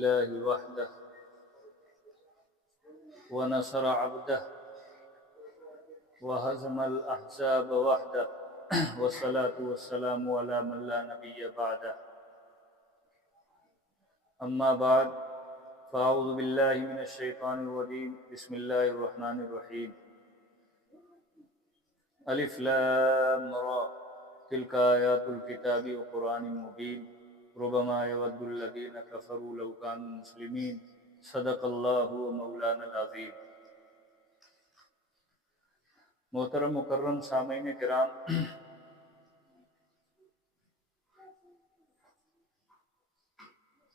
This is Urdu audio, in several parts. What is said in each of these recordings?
لله وحده ونصر عبده وهزم الأحزاب وحده والصلاة والسلام على من لا نبي بعده أما بعد فأعوذ بالله من الشيطان الرجيم بسم الله الرحمن الرحيم الف لام را تلك آيات الكتاب وقرآن مبين ربما يود الذين كفروا لو كانوا مسلمين صدق اللہ مولانا العظیم۔ محترم مکرم سامعین کرام،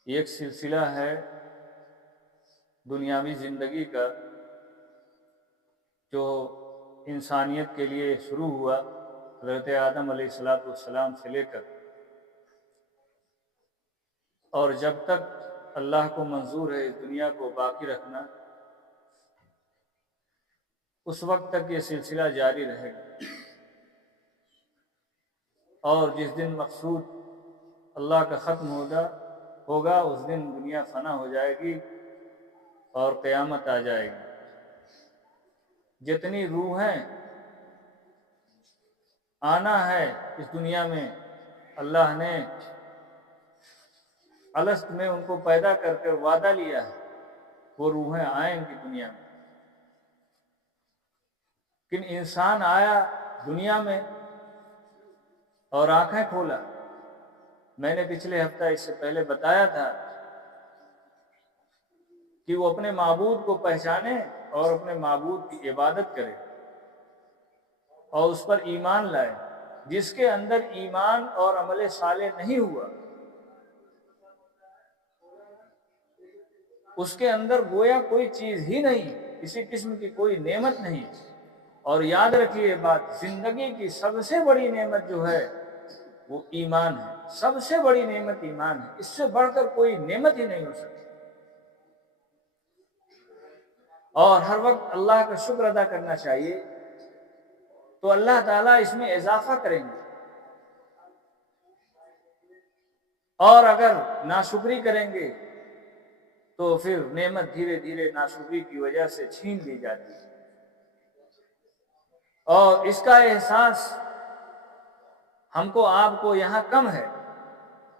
ایک سلسلہ ہے دنیاوی زندگی کا جو انسانیت کے لیے شروع ہوا حضرت آدم علیہ السلام سے لے کر، اور جب تک اللہ کو منظور ہے اس دنیا کو باقی رکھنا، اس وقت تک یہ سلسلہ جاری رہے گا، اور جس دن مقصود اللہ کا ختم ہوگا اس دن دنیا فنا ہو جائے گی اور قیامت آ جائے گی۔ جتنی روحیں آنا ہے اس دنیا میں، اللہ نے الست میں ان کو پیدا کر کر وعدہ لیا ہے، وہ روحیں آئیں گی دنیا میں۔ لیکن انسان آیا دنیا میں اور آنکھیں کھولا۔ میں نے پچھلے ہفتہ اس سے پہلے بتایا تھا کہ وہ اپنے معبود کو پہچانے اور اپنے معبود کی عبادت کرے اور اس پر ایمان لائے۔ جس کے اندر ایمان اور عمل صالح نہیں ہوا، اس کے اندر گویا کوئی چیز ہی نہیں، کسی قسم کی کوئی نعمت نہیں۔ اور یاد رکھیے بات، زندگی کی سب سے بڑی نعمت جو ہے وہ ایمان ہے، سب سے بڑی نعمت ایمان ہے، اس سے بڑھ کر کوئی نعمت ہی نہیں ہو سکتی۔ اور ہر وقت اللہ کا شکر ادا کرنا چاہیے، تو اللہ تعالیٰ اس میں اضافہ کریں گے، اور اگر ناشکری کریں گے تو پھر نعمت دھیرے دھیرے ناشکری کی وجہ سے چھین لی جاتی ہے۔ اور اس کا احساس ہم کو آپ کو یہاں کم ہے۔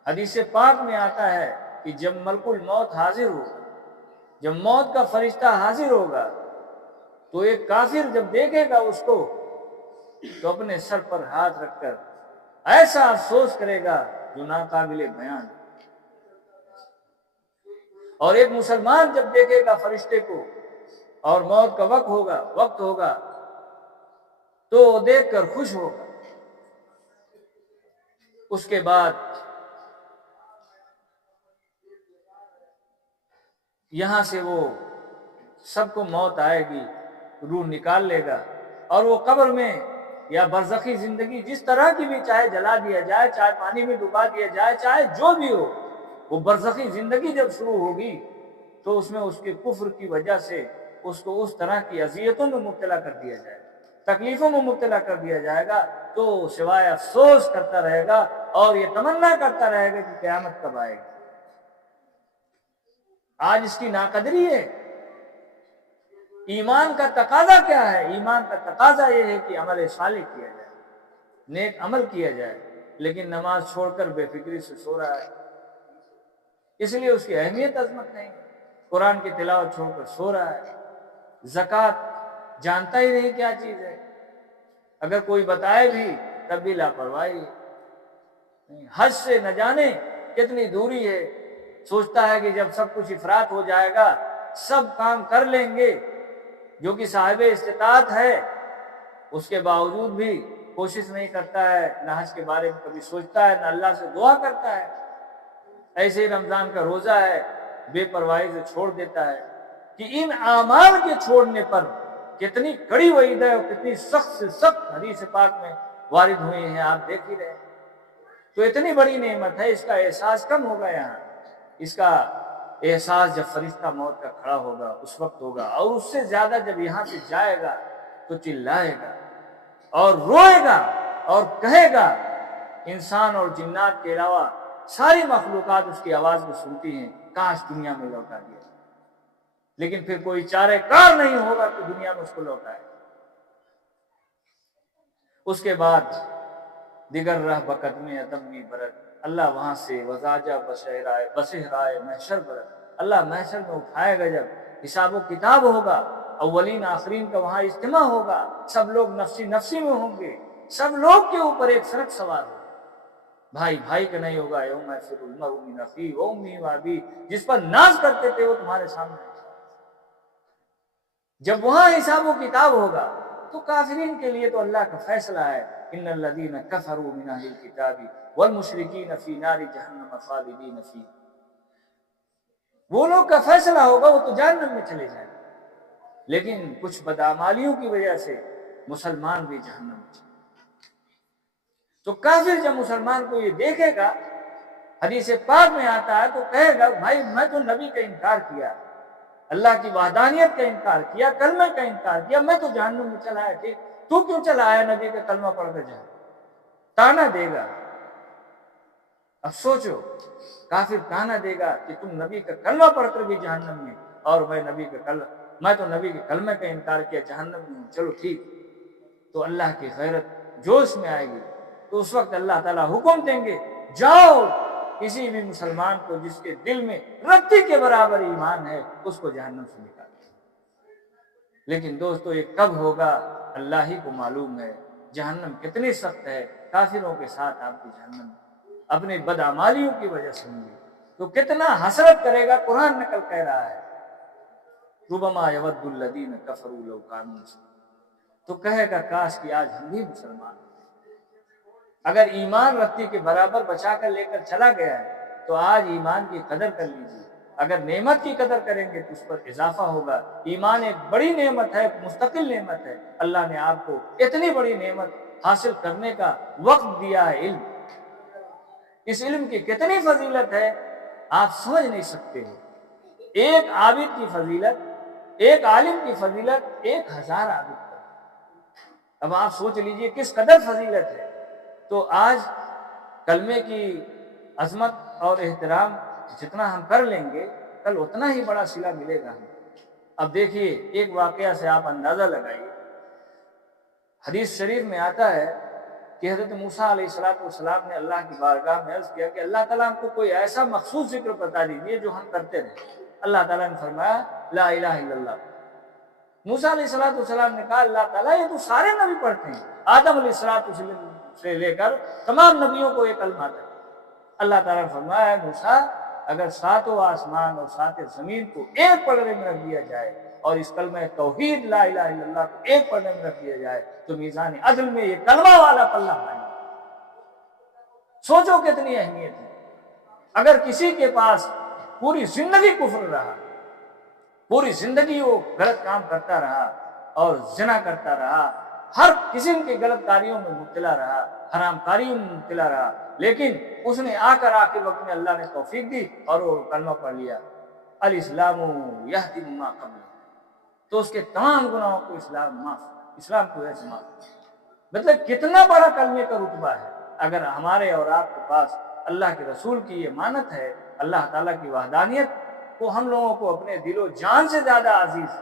حدیث پاک میں آتا ہے کہ جب ملک الموت حاضر ہو، جب موت کا فرشتہ حاضر ہوگا، تو ایک کافر جب دیکھے گا اس کو تو اپنے سر پر ہاتھ رکھ کر ایسا افسوس کرے گا جو ناقابل بیان ہے۔ اور ایک مسلمان جب دیکھے گا فرشتے کو اور موت کا وقت ہوگا تو دیکھ کر خوش ہوگا۔ اس کے بعد یہاں سے وہ سب کو موت آئے گی، روح نکال لے گا، اور وہ قبر میں یا برزخی زندگی جس طرح کی بھی، چاہے جلا دیا جائے، چاہے پانی میں ڈبا دیا جائے، چاہے جو بھی ہو، وہ برزخی زندگی جب شروع ہوگی تو اس میں اس کے کفر کی وجہ سے اس کو اس طرح کی اذیتوں میں مبتلا کر دیا جائے گا، تکلیفوں میں مبتلا کر دیا جائے گا، تو سوائے افسوس کرتا رہے گا اور یہ تمنا کرتا رہے گا کہ قیامت کب آئے گی۔ آج اس کی ناقدری ہے۔ ایمان کا تقاضا کیا ہے؟ ایمان کا تقاضا یہ ہے کہ عمل صالح کیا جائے، نیک عمل کیا جائے، لیکن نماز چھوڑ کر بے فکری سے سو رہا ہے، اس لیے اس کی اہمیت عظمت نہیں۔ قرآن کی تلاوت چھوڑ کر سو رہا ہے، زکوٰۃ جانتا ہی نہیں کیا چیز ہے، اگر کوئی بتائے بھی تب بھی لاپرواہی ہے۔ حج سے نہ جانے کتنی دوری ہے، سوچتا ہے کہ جب سب کچھ افراط ہو جائے گا، سب کام کر لیں گے، جو کہ صاحب استطاعت ہے، اس کے باوجود بھی کوشش نہیں کرتا ہے، نہ حج کے بارے میں کبھی سوچتا ہے، نہ اللہ سے دعا کرتا ہے۔ ایسے ہی رمضان کا روزہ ہے، بے پرواہی سے چھوڑ دیتا ہے۔ کہ ان اعمال کے چھوڑنے پر کتنی کڑی وعید ہے اور کتنی سخت سے سخت حدیث پاک میں وارد ہوئے ہیں، آپ دیکھ ہی رہے ہیں۔ تو اتنی بڑی نعمت ہے، اس کا احساس کم ہوگا یہاں۔ اس کا احساس جب فرشتہ موت کا کھڑا ہوگا اس وقت ہوگا، اور اس سے زیادہ جب یہاں سے جائے گا تو چلائے گا اور روئے گا اور کہے گا، انسان اور جنات کے علاوہ ساری مخلوقات اس کی آواز کو سنتی ہیں، کاش دنیا میں لوٹا دیا، لیکن پھر کوئی چارہ کار نہیں ہوگا کہ دنیا میں اس کو لوٹائے۔ اس کے بعد دیگر رہ بقدم اتمی برت، اللہ وہاں سے وزاجہ بصہرائے محشر برت، اللہ محشر میں اٹھائے گا، جب حساب و کتاب ہوگا، اولین آخرین کا وہاں اجتماع ہوگا، سب لوگ نفسی نفسی میں ہوں گے، سب لوگ کے اوپر ایک سڑک سوار ہوگا، بھائی بھائی کا نہیں ہوگا، یوم یفر المرء من اخیہ و امہ و ابیہ، جس پر ناز کرتے تھے وہ تمہارے سامنے، جب وہاں حساب و کتاب ہوگا تو کافرین کے لیے تو اللہ کا فیصلہ ہے، ان الذین کفروا من اہل الکتاب والمشرکین فی نار جہنم خالدین فیہا، وہ لوگ کا فیصلہ ہوگا، وہ تو جہنم میں چلے جائیں گے، لیکن کچھ بدعمالیوں کی وجہ سے مسلمان بھی جہنم میں چلے۔ تو کافر جب مسلمان کو یہ دیکھے گا، حدیث پاک میں آتا ہے، تو کہے گا بھائی میں تو نبی کا انکار کیا، اللہ کی وحدانیت کا انکار کیا، کلمہ کا انکار کیا، میں تو جہنم میں چلا آیا، ٹھیک تو کیوں چلا آیا نبی کا کلمہ پڑھ کر جا؟ تانا دے گا۔ اب سوچو، کافر تانا دے گا کہ تم نبی کا کلمہ پڑھ کر بھی جہنم میں، اور میں تو نبی کے کلمہ کا انکار کیا، جہنم میں ہوں، چلو ٹھیک، تو اللہ کی غیرت جوش میں آئے گی، تو اس وقت اللہ تعالیٰ حکم دیں گے، جاؤ کسی بھی مسلمان کو جس کے دل میں رتی کے برابر ایمان ہے اس کو جہنم سے نکال۔ لیکن دوستو یہ کب ہوگا اللہ ہی کو معلوم ہے، جہنم کتنی سخت ہے، کافروں کے ساتھ آپ کی جہنم اپنے بدعمالیوں کی وجہ سے ہوگی، تو کتنا حسرت کرے گا۔ قرآن نقل کہہ رہا ہے، ربما یود الذین کفروا لو کانوا مسلمین، تو کہے گا کاش کہ آج ہم بھی مسلمان، اگر ایمان رتی کے برابر بچا کر لے کر چلا گیا ہے تو آج ایمان کی قدر کر لیجیے، اگر نعمت کی قدر کریں گے تو اس پر اضافہ ہوگا۔ ایمان ایک بڑی نعمت ہے، مستقل نعمت ہے، اللہ نے آپ کو اتنی بڑی نعمت حاصل کرنے کا وقت دیا ہے، علم، اس علم کی کتنی فضیلت ہے آپ سمجھ نہیں سکتے ہو۔ ایک عابد کی فضیلت، ایک عالم کی فضیلت 1000 عابد پر، اب آپ سوچ لیجئے کس قدر فضیلت ہے۔ تو آج کلمے کی عظمت اور احترام جتنا ہم کر لیں گے، کل اتنا ہی بڑا صلہ ملے گا ہمیں۔ اب دیکھیے ایک واقعہ سے آپ اندازہ لگائیے، حدیث شریف میں آتا ہے کہ حضرت موسیٰ علیہ السلام نے اللہ کی بارگاہ میں عرض کیا کہ اللہ تعالیٰ ہم کو کوئی ایسا مخصوص ذکر بتا دیجیے جو ہم کرتے رہیں۔ اللہ تعالیٰ نے فرمایا لا الہ الا اللہ۔ موسیٰ علیہ السلام نے کہا اللہ تعالیٰ یہ تو سارے نبی پڑھتے ہیں، آدم علیہ السلام سے لے کر تمام نبیوں کو یہ کلمہ آتا ہے۔ اللہ تعالیٰ نے فرمایا موسیٰ اگر 7 آسمان اور 7 زمین کو ایک پلڑے میں رکھ دیا جائے اور اس کلمہ توحید لا الہ الا اللہ کو ایک پلڑے میں رکھ دیا جائے تو میزان عدل میں یہ کلمہ والا پلہ بھاری۔ سوچو کتنی اہمیت ہے۔ اگر کسی کے پاس پوری زندگی کفر رہا، پوری زندگی وہ غلط کام کرتا رہا اور زنا کرتا رہا، ہر قسم کے غلط کاریوں میں مبتلا رہا، حرام کاریوں میں مبتلا رہا، لیکن اس نے آخر وقت میں اللہ نے توفیق دی اور وہ کلمہ پڑھ لیا الاسلام یہدم ما قبلہ، تو اس کے تمام گناہوں کو اسلام کو ایسے معاف۔ مطلب کتنا بڑا کلمے کا رتبہ ہے۔ اگر ہمارے اور آپ کے پاس اللہ کے رسول کی یہ مانت ہے، اللہ تعالیٰ کی وحدانیت کو ہم لوگوں کو اپنے دل و جان سے زیادہ عزیز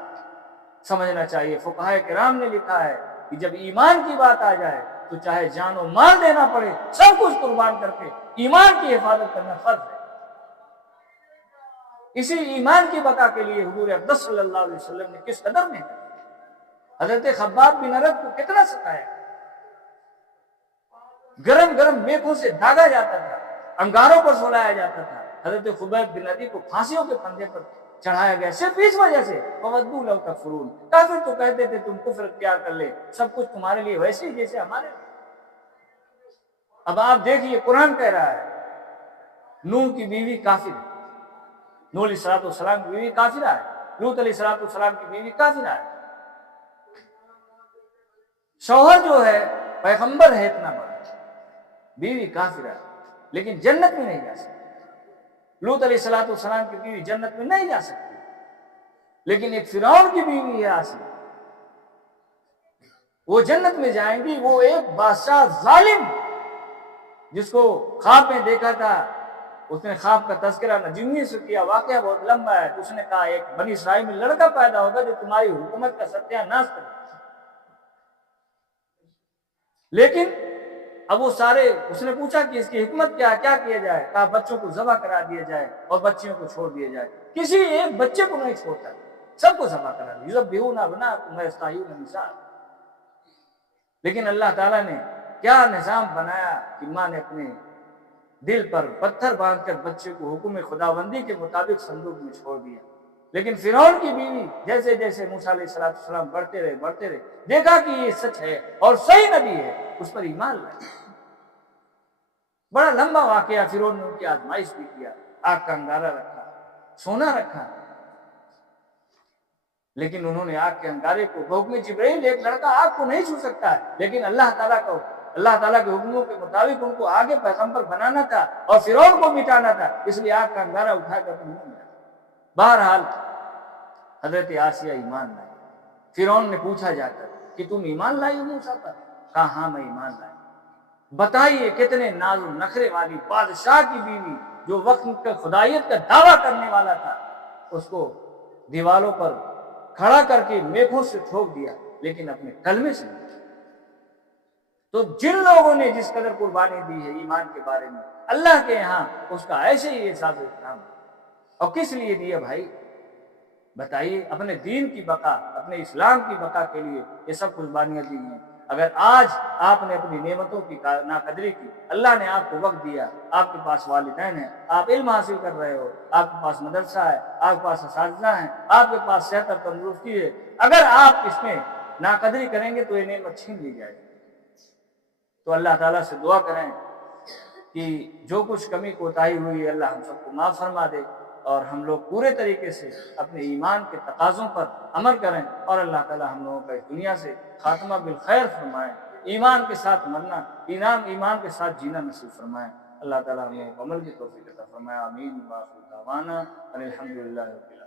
سمجھنا چاہیے۔ فقہائے کرام نے لکھا ہے کہ جب ایمان کی بات آ جائے تو چاہے جان و مال دینا پڑے، سب کچھ قربان کر کے ایمان کی حفاظت کرنا فرض ہے۔ اسی ایمان کی بقا کے لیے حضور اقدس صلی اللہ علیہ وسلم نے کس قدر محنت کی، حضرت خباب بن ارد کو کتنا ستایا، گرم گرم میخوں سے داغا جاتا تھا، انگاروں پر سلایا جاتا تھا، حضرت خبیب بن ادی کو پھانسیوں کے پھندے پر چڑھایا گیا، صرف اس وجہ سے فودوا لو تکفرون۔ کافر تو کہتے تھے تم کفر اختیار کر لے، سب کچھ تمہارے لیے ویسے ہی جیسے ہمارے لیے۔ اب آپ دیکھیے قرآن کہہ رہا ہے نوح کی بیوی کافر ہے، نوح علیہ السلام کی بیوی کافرہ ہے، لوط علیہ السلام کی بیوی کافرہ ہے۔ شوہر جو ہے پیغمبر ہے اتنا بڑا، بیوی کافرہ ہے، لیکن جنت میں نہیں جا سکتی۔ لوط علیہ السلام کی بیوی جنت میں نہیں جا سکتی، لیکن ایک فرعون کی بیوی ہے آسیہ، وہ جنت میں جائیں گی۔ وہ ایک بادشاہ ظالم جس کو خواب میں دیکھا تھا اس نے خواب کا تذکرہ نجومی سے کیا، واقعہ بہت لمبا ہے. اس نے کہا ایک بنی اسرائیل میں لڑکا پیدا ہوگا جو تمہاری حکومت کا ستیہ ناش کرے. لیکن اب وہ سارے، اس نے پوچھا کہ اس کی حکمت کیا کیا جائے؟ کہا بچوں کو ذبح کرا دیا جائے اور بچیوں کو چھوڑ دیا جائے. کسی ایک بچے کو نہیں چھوڑتا، سب کو ذبح کرا دیا. یذبحون ابناءکم ویستحیون نساءکم. لیکن اللہ تعالیٰ نے کیا نظام بنایا کہ ماں نے اپنے دل پر پتھر باندھ کر بچے کو حکم خداوندی کے مطابق صندوق میں چھوڑ دیا. لیکن فرعون کی بیوی جیسے جیسے موسیٰ علیہ السلام بڑھتے رہے دیکھا کہ یہ سچ ہے اور صحیح نبی ہے، اس پر ایمان لائے. بڑا لمبا واقعہ. فرعون نے ان کی آزمائش بھی کیا، آگ کا انگارہ رکھا، سونا رکھا، لیکن انہوں نے آگ کے انگارے کو بحکم جبرائیل، ایک لڑکا آگ کو نہیں چھو سکتا ہے، لیکن اللہ تعالیٰ کے حکموں کے مطابق ان کو آگے پیغمبر بنانا تھا اور فرعون کو مٹانا تھا، اس لیے آگ کا انگارہ اٹھا کر انہوں نے مٹایا. بہرحال حضرت آسیہ ایمان لائی. فرعون نے پوچھا جا کر کہ تم ایمان لائی ہو موسیٰ پر؟ کہا ہاں میں ایمان لائی. بتائیے کتنے ناز و نخرے والی بادشاہ کی بیوی جو وقت کا خدائیت کا دعویٰ کرنے والا تھا، اس کو دیوالوں پر کھڑا کر کے میخوں سے ٹھوک دیا، لیکن اپنے کلمے سے نہیں. تو جن لوگوں نے جس قدر قربانی دی ہے ایمان کے بارے میں، اللہ کے یہاں اس کا ایسے ہی احساس و احترام ہے. اور کس لیے دیا بھائی؟ بتائیے. اپنے دین کی بقا، اپنے اسلام کی بقا کے لیے یہ سب قربانیاں دی ہیں. اگر آج آپ نے اپنی نعمتوں کی ناقدری کی، اللہ نے آپ کو وقت دیا، آپ کے پاس والدین ہیں، آپ علم حاصل کر رہے ہو، آپ کے پاس مدرسہ ہے، آپ کے پاس اساتذہ ہیں، آپ کے پاس صحت اور تندرستی ہے، اگر آپ اس میں ناقدری کریں گے تو یہ نعمت چھین لی جائے گی. تو اللہ تعالیٰ سے دعا کریں کہ جو کچھ کمی کوتاہی ہوئی ہے اللہ ہم سب کو معاف فرما دے، اور ہم لوگ پورے طریقے سے اپنے ایمان کے تقاضوں پر عمل کریں، اور اللہ تعالیٰ ہم لوگوں کا اس دنیا سے خاتمہ بالخیر فرمائے، ایمان کے ساتھ مرنا، ایمان کے ساتھ جینا نصیب فرمائے. اللہ تعالیٰ ہم لوگوں کو عمل کی توفیق عطا فرمائے. آمین. وآخر دعوانا ان الحمد للہ رب العالمین.